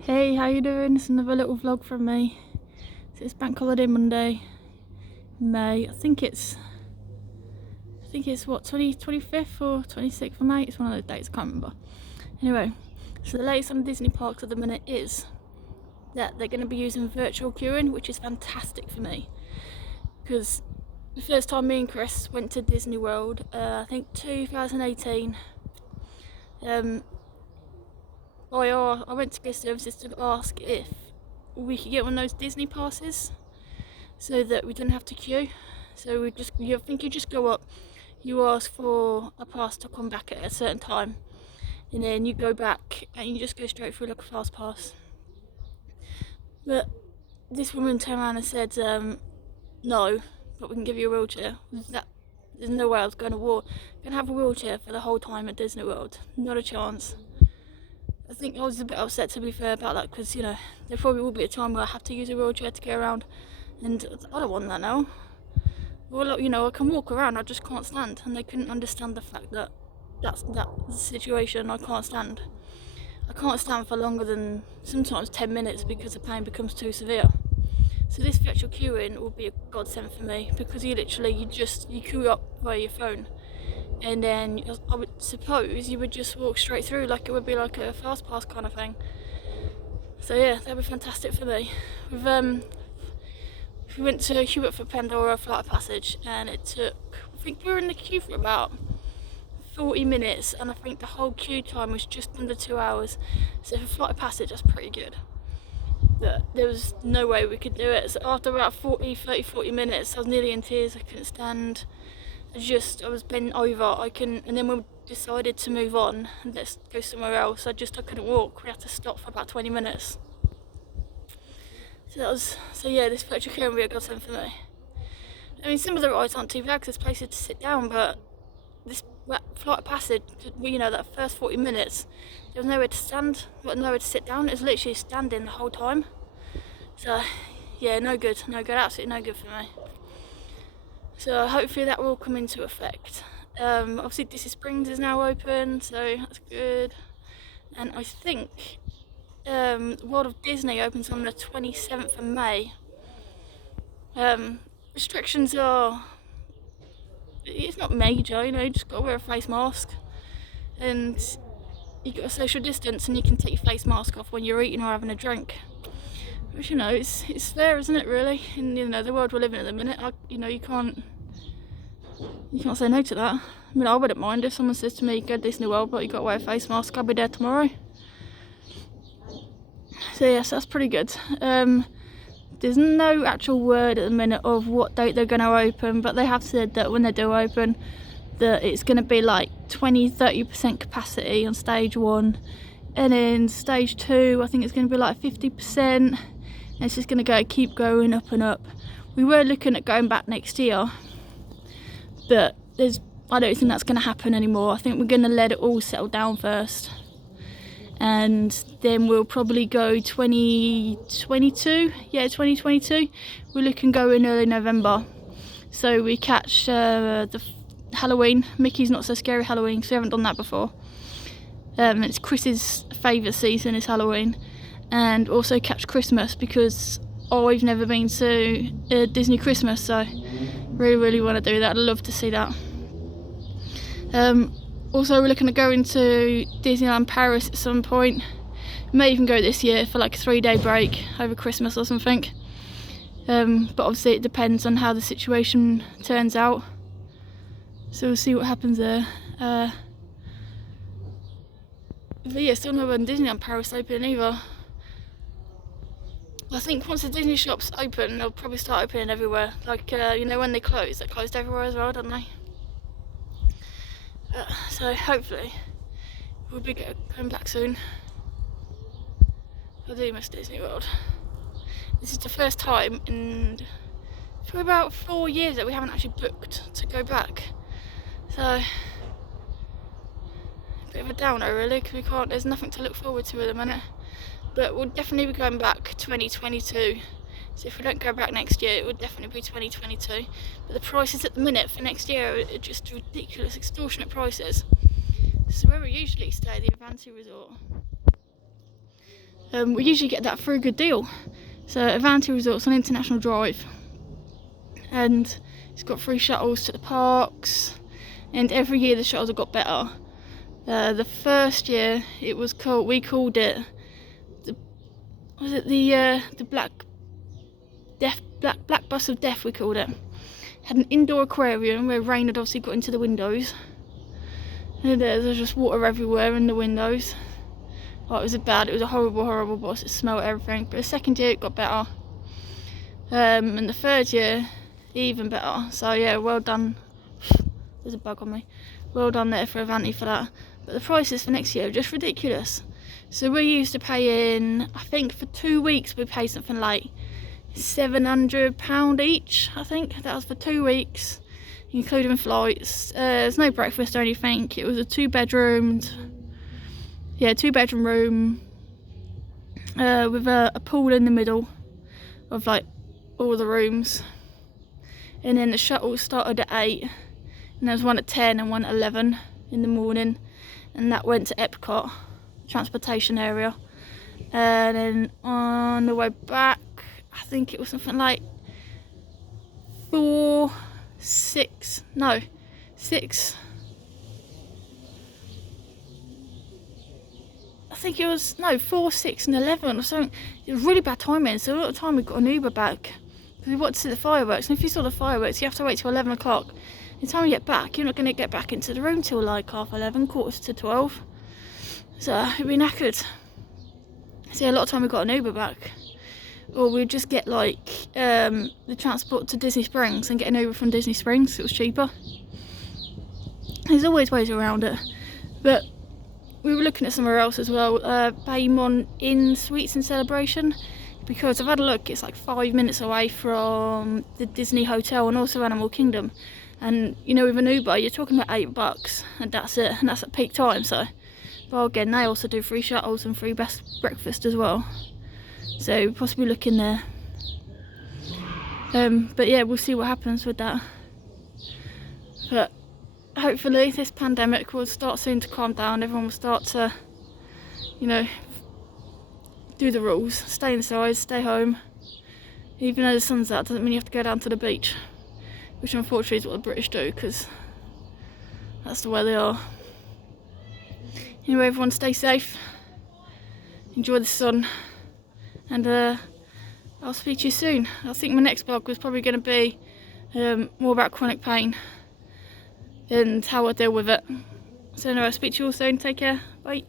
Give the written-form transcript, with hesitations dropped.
Hey, how you doing? It's another little vlog from me. So it's Bank Holiday Monday, May. I think it's what, 25th or 26th of May? It's one of those dates, I can't remember. Anyway, so the latest on Disney parks at the minute is that they're going to be using virtual queuing, which is fantastic for me. Because the first time me and Chris went to Disney World, I think 2018, I went to guest services to ask if we could get one of those Disney passes so that we didn't have to queue. So I think you just go up, you ask for a pass to come back at a certain time, and then you go back and you just go straight through like a fast pass. But this woman turned around and said, no, but we can give you a wheelchair. There's no way I was going to have a wheelchair for the whole time at Disney World. Not a chance. I think I was a bit upset, to be fair, about that, because there probably will be a time where I have to use a wheelchair to get around, and I don't want that now. Well, I can walk around, I just can't stand, and they couldn't understand the fact that that's the situation. I can't stand for longer than sometimes 10 minutes because the pain becomes too severe. So this virtual queuing will be a godsend for me, because you queue up via your phone, and then I would suppose you would just walk straight through, like it would be like a fast pass kind of thing. So yeah, that'd be fantastic for me. We went to Hubert for Pandora Flight of Passage, and I think we were in the queue for about 40 minutes, and I think the whole queue time was just under 2 hours. So for Flight of Passage, that's pretty good. But there was no way we could do it. So after about 40 minutes, I was nearly in tears. I couldn't stand. I was bent over. And then we decided to move on and let's go somewhere else. I couldn't walk. We had to stop for about 20 minutes. So yeah, this virtual queuing will be a godsend for me. I mean, some of the rides aren't too bad because there's places to sit down, but this Flight of Passage, that first 40 minutes, there was nowhere to stand, but nowhere to sit down. It was literally standing the whole time. So yeah, no good, absolutely no good for me. So hopefully that will come into effect. Obviously Disney Springs is now open, so that's good. And I think World of Disney opens on the 27th of May. Restrictions are, it's not major, you just got to wear a face mask, and you got a social distance, and you can take your face mask off when you're eating or having a drink. Which it's fair, isn't it? Really, in the world we're living in at the minute, you can't say no to that. I mean, I wouldn't mind if someone says to me, "Go to Disney World, but you got to wear a face mask." I'll be there tomorrow. So yes, that's pretty good. There's no actual word at the minute of what date they're going to open, but they have said that when they do open, that it's going to be like 20-30% capacity on stage 1, and in stage 2 I think it's going to be like 50%, and it's just going to keep going up and up. We were looking at going back next year, but I don't think that's going to happen anymore. I think we're going to let it all settle down first, and then we'll probably go 2022. Yeah, 2022. We're looking go in early November, so we catch the Halloween, Mickey's Not So Scary Halloween, because we haven't done that before. It's Chris's favourite season is Halloween, and also catch Christmas, because I've never been to Disney Christmas, so really want to do that. I'd love to see that. Also, we're looking at going to Disneyland Paris at some point. May even go this year for like a 3-day break over Christmas or something. But obviously it depends on how the situation turns out. So we'll see what happens there. But yeah, still no one Disneyland Paris open either. I think once the Disney shops open, they'll probably start opening everywhere. Like, when they closed everywhere as well, don't they? So hopefully we'll be going back soon. I do miss Disney World. This is the first time in for about 4 years that we haven't actually booked to go back. So a bit of a downer really, because there's nothing to look forward to at the minute. But we'll definitely be going back 2022. So if we don't go back next year, it would definitely be 2022. But the prices at the minute for next year are just ridiculous, extortionate prices. So where we usually stay, the Avanti Resort, we usually get that for a good deal. So Avanti Resort's on International Drive, and it's got free shuttles to the parks, and every year the shuttles have got better. The first year it was called, we called it the black bus of death, we called it. Had an indoor aquarium where rain had obviously got into the windows, and there was just water everywhere in the windows. Oh, it was a horrible bus. It smelled everything. But the second year it got better, and the third year even better. So yeah, well done. There's a bug on me. Well done there for Avanti for that. But the prices for next year are just ridiculous. So we're used to paying, I think for 2 weeks we paid something like £700 each. I think that was for 2 weeks, including flights. There's no breakfast or anything. It was a two-bedroom room with a pool in the middle of like all the rooms. And then the shuttles started at 8, and there was one at 10 and one at 11 in the morning, and that went to Epcot transportation area. And then on the way back, I think it was something like 6. I think it was 4, 6 and 11 or something. It was really bad timing, so a lot of time we got an Uber back because we wanted to see the fireworks, and if you saw the fireworks you have to wait till 11 o'clock. By the time you get back, you're not going to get back into the room till like 11:30, 11:45. So it'd be knackered. So yeah, a lot of time we got an Uber back, or we'd just get like the transport to Disney Springs and get an Uber from Disney Springs. It was cheaper. There's always ways around it, but we were looking at somewhere else as well, Baymont Inn Suites and Celebration, because I've had a look. It's like 5 minutes away from the Disney Hotel and also Animal Kingdom, and you know, with an Uber you're talking about $8, and that's it, and that's at peak time. So, but again, they also do free shuttles and free best breakfast as well, so possibly looking there. But yeah, we'll see what happens with that. But hopefully this pandemic will start soon to calm down. Everyone will start to, you know, do the rules, stay inside, stay home. Even though the sun's out, doesn't mean you have to go down to the beach, which unfortunately is what the British do, because that's the way they are. Anyway, everyone stay safe, enjoy the sun, and I'll speak to you soon. I think my next vlog was probably going to be more about chronic pain and how I deal with it. So anyway, I'll speak to you all soon. Take care. Bye.